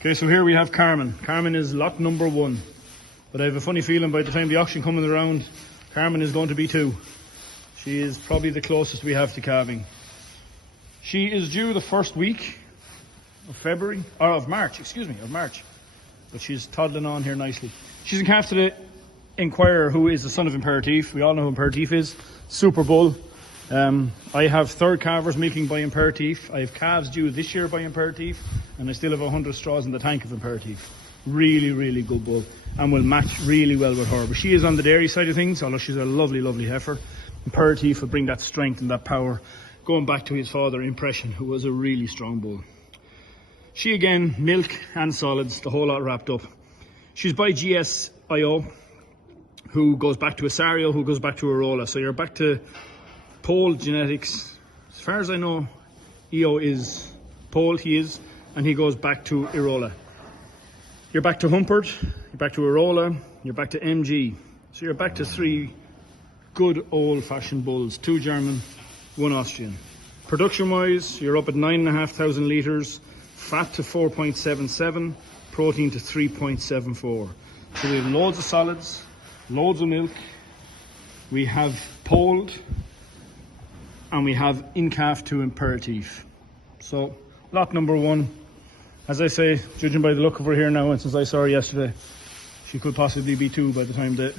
Okay, so here we have Carmen. Carmen is lot number 1. But I have a funny feeling by the time the auction comes around, Carmen is going to be 2. She is probably the closest we have to calving. She is due the first week of March. But she's toddling on here nicely. She's in calf to the Inquirer, who is the son of Imperative. We all know who Imperative is. Super bull. I have third calvers milking by Imperative. I have calves due this year by Imperative, and I still have 100 straws in the tank of Imperative. Really, really good bull, and will match really well with her. But she is on the dairy side of things, although she's a lovely, lovely heifer. Imperative will bring that strength and that power, going back to his father, Impression, who was a really strong bull. She again, milk and solids, the whole lot wrapped up. She's by GSIO, who goes back to Asario, who goes back to Arola. So you're back to pole genetics. As far as I know, EO is pole, he is, and he goes back to Arola. You're back to Humpert, you're back to Arola, you're back to MG. So you're back to 3 good old-fashioned bulls, 2 German, 1 Austrian. Production-wise, you're up at 9,500 litres, fat to 4.77, protein to 3.74. So we have loads of solids, loads of milk, we have poled, and we have incalf to Imperative. So lot number 1, as I say, judging by the look of her here now, and since I saw her yesterday, she could possibly be 2 by the time that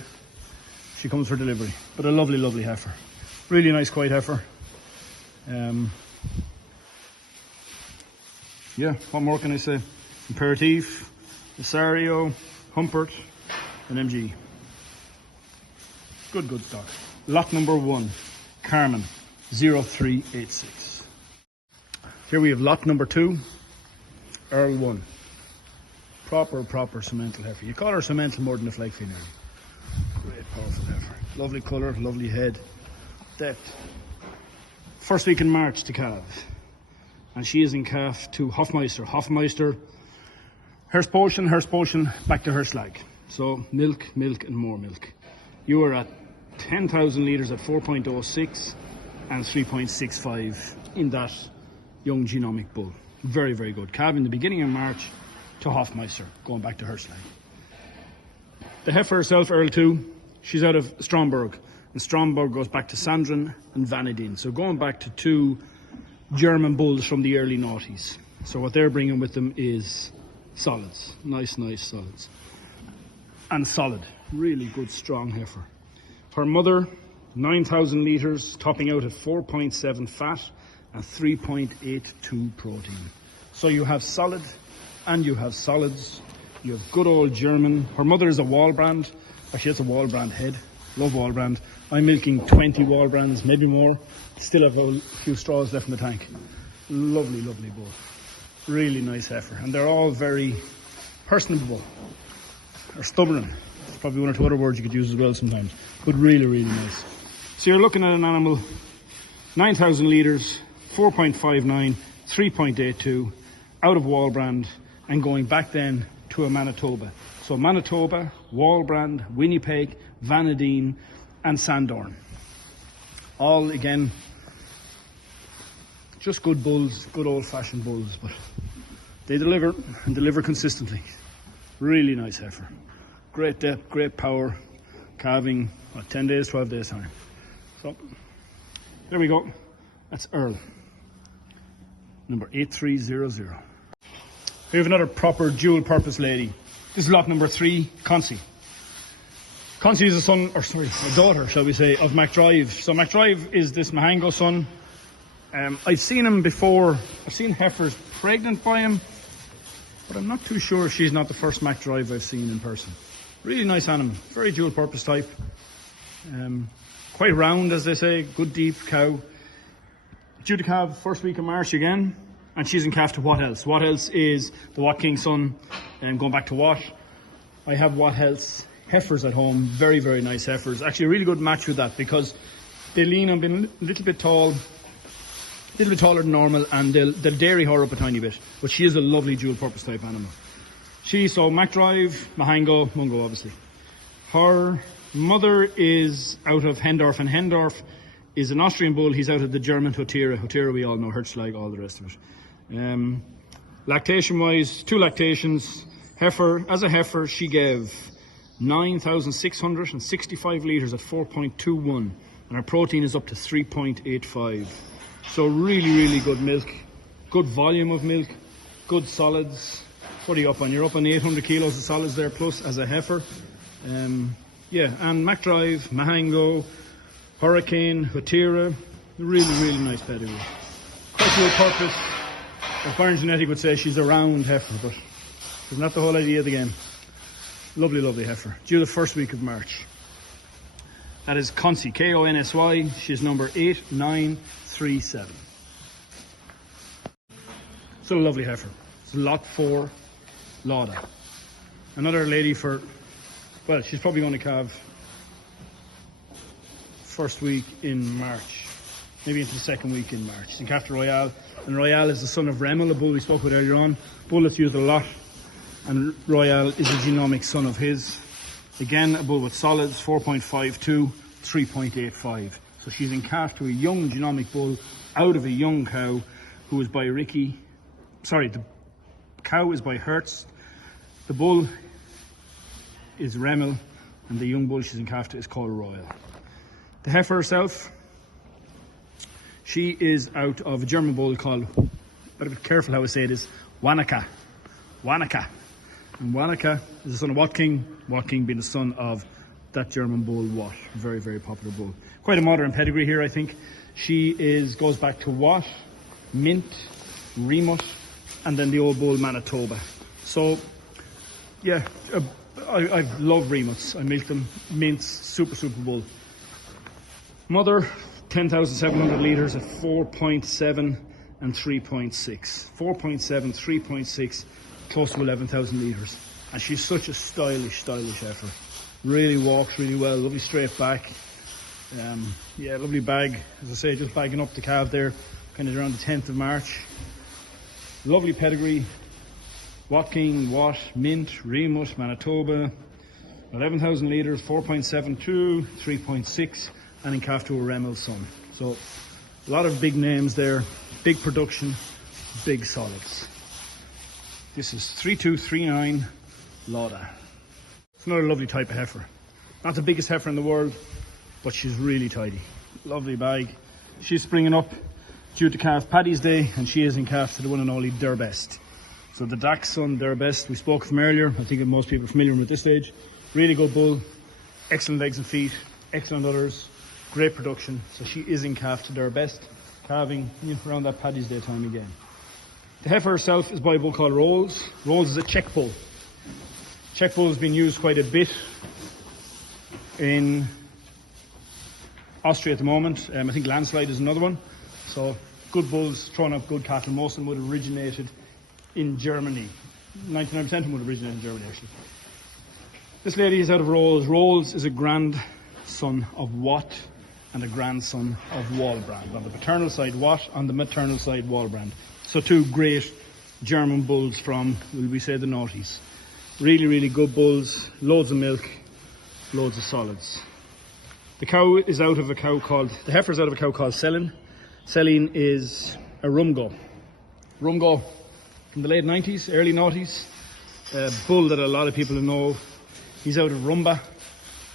she comes for delivery. But a lovely, lovely heifer. Really nice, quiet heifer. Yeah, what more can I say? Imperative, Asario, Humpert, and MG. Good stock. Lot number 1, Carmen, 0386. Here we have lot number 2, Earl 1. Proper cemental heifer. You call her cemental more than a Fleckvieh now. Great, powerful heifer. Lovely colour, lovely head, depth. First week in March to calve. And she is in calf to Hofmeister, Hirschpotion, back to Hirschlag. So milk, and more milk. You are at 10,000 litres at 4.06 and 3.65 in that young genomic bull. Very, very good. Calf in the beginning of March to Hofmeister, going back to Hirschlag. The heifer herself, Earl 2, she's out of Stromberg. And Stromberg goes back to Sandrin and Vanadin. So going back to 2 German bulls from the early noughties. So what they're bringing with them is solids. Nice solids. And solid. Really good, strong heifer. Her mother, 9,000 litres, topping out at 4.7 fat and 3.82 protein. So you have solid and you have solids. You have good old German. Her mother is a Wallbrand. Actually, it's a Wallbrand head. Love Wallbrand. I'm milking 20 Wallbrands, maybe more. Still have a few straws left in the tank. Lovely bull. Really nice heifer. And they're all very personable. Or stubborn. There's probably 1 or 2 other words you could use as well sometimes. But really nice. So you're looking at an animal, 9,000 litres, 4.59, 3.82, out of Wallbrand, and going back then to a Manitoba. So Manitoba, Wallbrand, Winnipeg, Vanadin, and Sandorn. All, again, just good bulls, good old-fashioned bulls, but they deliver, and deliver consistently. Really nice heifer. Great depth, great power, calving, 10 days, 12 days time. So, there we go. That's Earl, number 8300. We have another proper dual-purpose lady. This is lot number 3, Concy. Concy is a daughter, shall we say, of McDrive. So McDrive is this Mahango son. I've seen him before. I've seen heifers pregnant by him, but I'm not too sure she's not the first McDrive I've seen in person. Really nice animal, very dual-purpose type. Quite round, as they say, good deep cow. Due to calve first week of March again, and she's in calf to What Else. What Else is the What King son, and going back to What. I have What Else heifers at home, very nice heifers. Actually a really good match with that because they lean on being a little bit tall, a little bit taller than normal, and they'll dairy her up a tiny bit. But she is a lovely dual-purpose type animal. So McDrive, Mahango, Mungo obviously. Her mother is out of Hendorf, and Hendorf is an Austrian bull. He's out of the German Hotira. Hotira we all know, Hirschlag, all the rest of it. Lactation wise, 2 lactations. Heifer, as a heifer, she gave 9,665 litres at 4.21, and her protein is up to 3.85. So really good milk, good volume of milk, good solids. What are you up on? You're up on 800 kilos of solids there plus as a heifer. Yeah, and Mac Drive, Mahango, Hurricane, Hutira, really nice pedigree. Quite dual purpose. As Byron Genetic would say, she's a round heifer, but isn't that the whole idea of the game? Lovely heifer. Due the first week of March. That is Concy, K-O-N-S-Y. She's number 8937. Still a lovely heifer. It's Lot 4 Lada. Another lady for, well, she's probably going to calve first week in March. Maybe into the second week in March. She's in calf to Royale. And Royale is the son of Remel, a bull we spoke about earlier on. Bull that's used a lot. And Royale is a genomic son of his. Again, a bull with solids, 4.52, 3.85. So she's in calf to a young genomic bull out of a young cow who is by Ricky. Sorry, the cow is by Hertz. The bull is Remel, and the young bull she's in calf to is called Royal. The heifer herself, she is out of a German bull called, better be careful how I say this, Wanaka. And Wanaka is the son of Watking, Watking being the son of that German bull Watt, very popular bull. Quite a modern pedigree here, I think. She goes back to Watt, Mint, Remut, and then the old bull Manitoba. So, yeah, I love Remuts. I milk them. Mints, super bull. Mother, 10,700 litres at 4.7 and 3.6. 4.7, 3.6, close to 11,000 litres. And she's such a stylish heifer. Really walks really well, lovely straight back. Yeah, lovely bag. As I say, just bagging up the calf there, kind of around the 10th of March. Lovely pedigree. Watking, Watt, Mint, Remut, Manitoba. 11,000 litres, 4.72, 3.6, and in calf to a Remel son. So a lot of big names there, big production, big solids. This is 3239 Lada. It's another lovely type of heifer. Not the biggest heifer in the world, but she's really tidy. Lovely bag. She's springing up due to calf Paddy's Day, and she is in calf to the one and only Der Best. So the Dax son, Der Best, we spoke of him earlier. I think most people are familiar with him at this stage. Really good bull, excellent legs and feet, excellent udders, great production. So she is in calf to Der Best, calving around that Paddy's Day time again. The heifer herself is by a bull called Rolls. Rolls is a check bull. Check bull has been used quite a bit in Austria at the moment. I think Landslide is another one. So good bulls throwing up good cattle. Most of them would have originated in Germany. 99% of them would have originated in Germany actually. This lady is out of Rolls. Rolls is a grandson of Watt and a grandson of Wallbrand. On the paternal side Watt, on the maternal side Wallbrand. So two great German bulls from, will we say, the noughties. Really good bulls, loads of milk, loads of solids. The cow is out of a cow called, the heifer is out of a cow called Selin. Selin is a Rumgo. Rumgo from the late 90s, early noughties. A bull that a lot of people know. He's out of Rumba.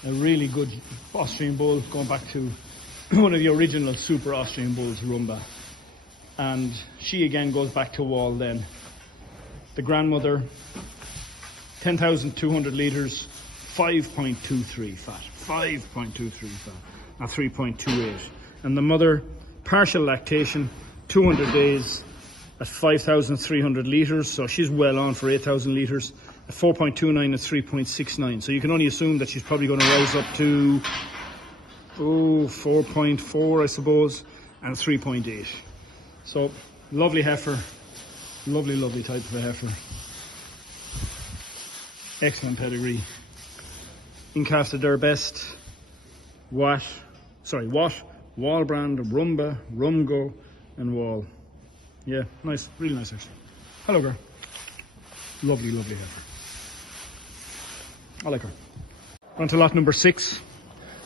A really good Austrian bull, going back to one of the original super Austrian bulls, Rumba. And she again goes back to Wall then. The grandmother, 10,200 litres, 5.23 fat. 5.23 fat, not 3.28. And the mother, partial lactation, 200 days at 5,300 litres. So she's well on for 8,000 litres at 4.29 and 3.69. So you can only assume that she's probably going to rise up to 4.4, I suppose, and 3.8. So lovely heifer, lovely type of a heifer. Excellent pedigree. In calf to their best. Watt, Wallbrand, Rumba, Rumgo, and Wall. Yeah, nice, really nice actually. Hello girl. Lovely heifer. I like her. On to lot number 6.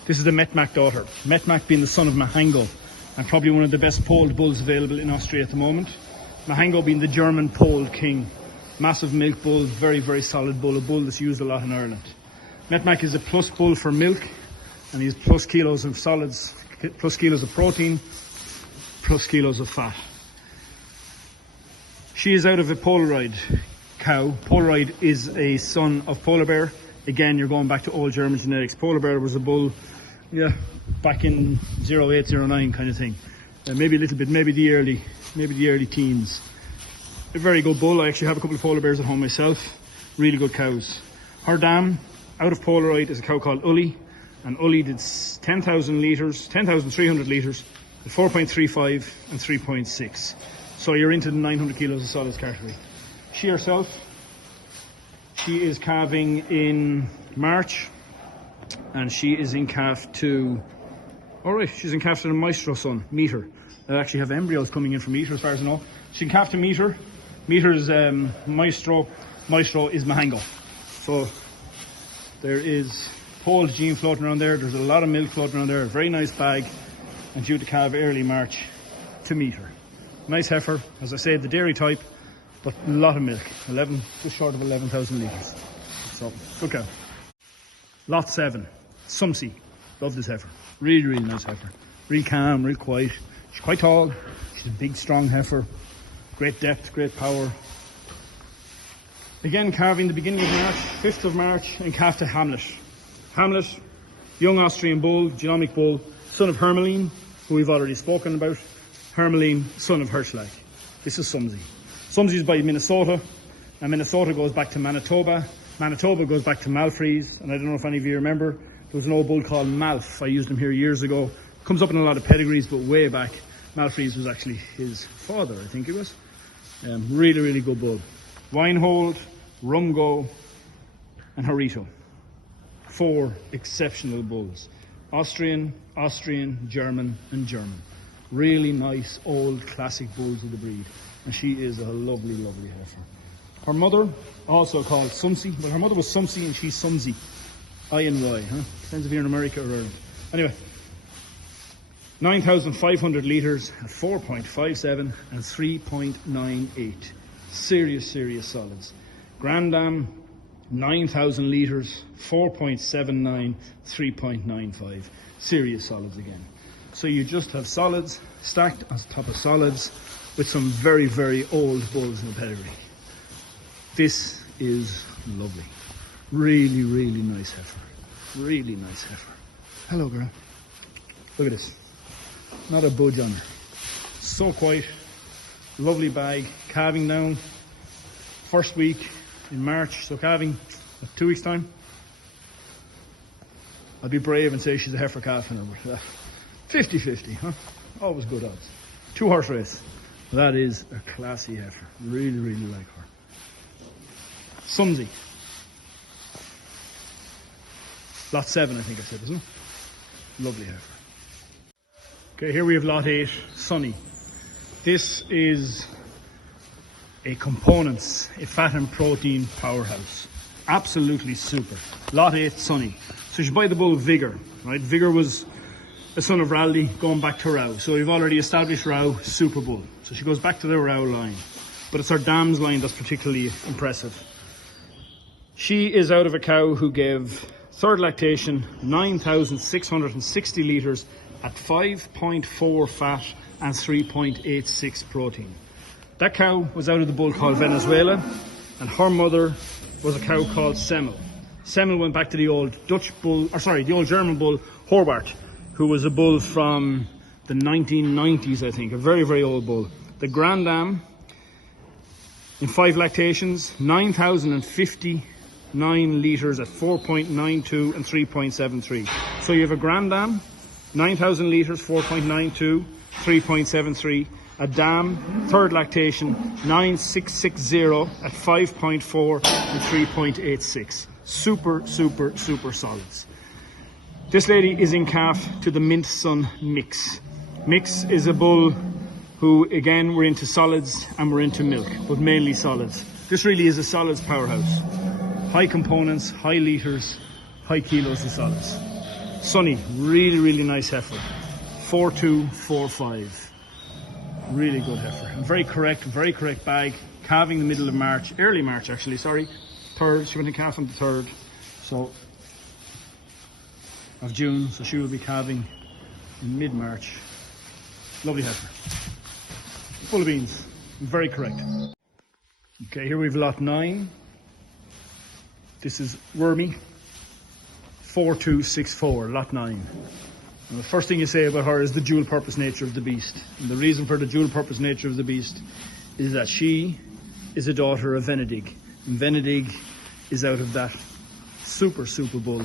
This is the Metmac daughter. Metmac being the son of Mahango, and probably one of the best polled bulls available in Austria at the moment. Mahango being the German pole king. Massive milk bull, very, very solid bull, a bull that's used a lot in Ireland. Metmac is a plus bull for milk, and he's plus kilos of solids, plus kilos of protein, plus kilos of fat. She is out of a Polaroid cow. Polaroid is a son of Polar Bear. Again, you're going back to old German genetics. Polar Bear was a bull, yeah, back in 08, 09 kind of thing. Maybe a little bit, maybe the early teens. A very good bull. I actually have a couple of Polar Bears at home myself. Really good cows. Her dam, out of Polaroid, is a cow called Ully. And Ully did 10,000 litres, 10,300 litres, at 4.35 and 3.6. So you're into the 900 kilos of solids category. She herself, she is calving in March. And she is in calf to, alright, she's in calf to the Maestro son, Meter. I actually have embryos coming in from Meter as far as I know. She's in calf to Meter. Meter is Maestro. Maestro is Mahango. So there is Paul's gene floating around there. There's a lot of milk floating around there. A very nice bag. And due to calve early March to Meter. Nice heifer. As I said, the dairy type, but a lot of milk. 11, just short of 11,000 litres. So, good cow. Lot 7. Concy. Love this heifer. Really, really nice heifer. Real calm, real quiet. She's quite tall. She's a big, strong heifer. Great depth, great power. Again, calving the beginning of March, 5th of March, and calf to Hamlet. Hamlet, young Austrian bull, genomic bull, son of Hermeline, who we've already spoken about. Hermeline, son of Hirschlag. This is Concy. Concy is by Minnesota, and Minnesota goes back to Manitoba. Manitoba goes back to Malfreeze, and I don't know if any of you remember, there was an old bull called Malf. I used him here years ago. Comes up in a lot of pedigrees, but way back, Malfreeze was actually his father, I think it was. Really, really good bull. Winehold, Rumgo, and Harito. 4 exceptional bulls. Austrian, German, and German. Really nice, old, classic bulls of the breed. And she is a lovely, lovely heifer. Her mother, also called Concy, but her mother was Concy and she's Concy. I-N-Y, huh? Depends if you're in America or Ireland. Anyway, 9,500 litres at 4.57 and 3.98. Serious, serious solids. Grand Dam, 9,000 litres, 4.79, 3.95. Serious solids again. So you just have solids stacked on top of solids with some very, very old bulls in the pedigree. This is lovely. Really, really nice heifer. Really nice heifer. Hello, girl. Look at this. Not a budge on her. So quiet. Lovely bag. Calving down. First week in March. So calving 2 weeks time. I'd be brave and say she's a heifer calf in her. 50-50, huh? Always good odds. 2-horse race. That is a classy heifer. Really, really like her. Concy. Lot 7, I think I said, isn't it? Lovely heifer. Okay, here we have Lot 8, Sunny. This is a components, a fat and protein powerhouse. Absolutely super. Lot 8, Sunny. So she buy the bull Vigor, right? Vigor was a son of Raldi going back to Row. So we've already established Row, super bull. So she goes back to the Row line. But it's her dams line that's particularly impressive. She is out of a cow who gave third lactation, 9,660 litres at 5.4 fat and 3.86 protein. That cow was out of the bull called Venezuela, and her mother was a cow called Semmel. Semmel went back to the old the old German bull Horvath, who was a bull from the 1990s, I think, a very, very old bull. The Grand Dam, in 5 lactations, 9,059 litres at 4.92 and 3.73. So you have a Grand Dam, 9,000 litres, 4.92, 3.73. A dam, third lactation, 9,660 at 5.4 and 3.86. Super, super, super solids. This lady is in calf to the mint son Mick. Mick is a bull who, again, we're into solids and we're into milk, but mainly solids. This really is a solids powerhouse. High components, high litres, high kilos of solids. Sunny, really, really nice heifer. 4.2, 4.5. Really good heifer. And very correct bag. Calving the middle of March, early March actually, sorry. 3rd, she went to calf on the 3rd. So, of June, so she will be calving in mid-March. Lovely heifer. Full of beans. Very correct. Okay, here we've lot 9. This is Wormy. 4264, lot 9. And the first thing you say about her is the dual purpose nature of the beast. And the reason for the dual purpose nature of the beast is that she is a daughter of Venedig. And Venedig is out of that super bull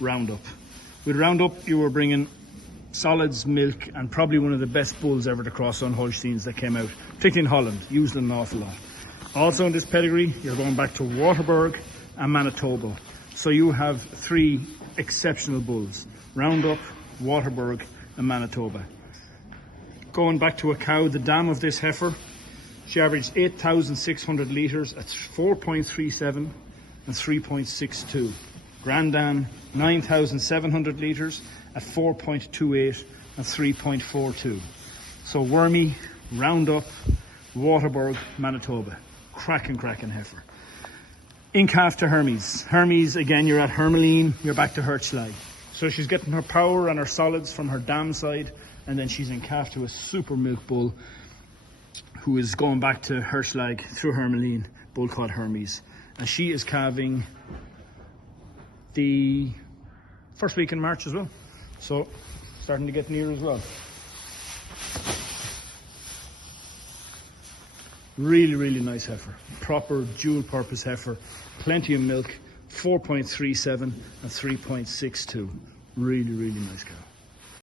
roundup. With roundup you were bringing solids, milk, and probably one of the best bulls ever to cross on Holsteins that came out, particularly in Holland, used an awful lot. Also in this pedigree, you're going back to Waterberg and Manitoba. So you have 3 exceptional bulls, Roundup, Waterberg and Manitoba. Going back to a cow, the dam of this heifer, she averaged 8,600 litres at 4.37 and 3.62. Grandam, 9,700 litres at 4.28 and 3.42. So Wormy, Roundup, Waterberg, Manitoba. Cracking heifer. Incalf to Hermes. Hermes, again, you're at Hermeline, you're back to Hirschlag. So she's getting her power and her solids from her dam side, and then she's in calf to a super milk bull who is going back to Hirschlag through Hermeline, bull called Hermes. And she is calving the first week in March as well. So, starting to get near as well. Really nice heifer. Proper dual purpose heifer. Plenty of milk. 4.37 and 3.62. Really nice cow.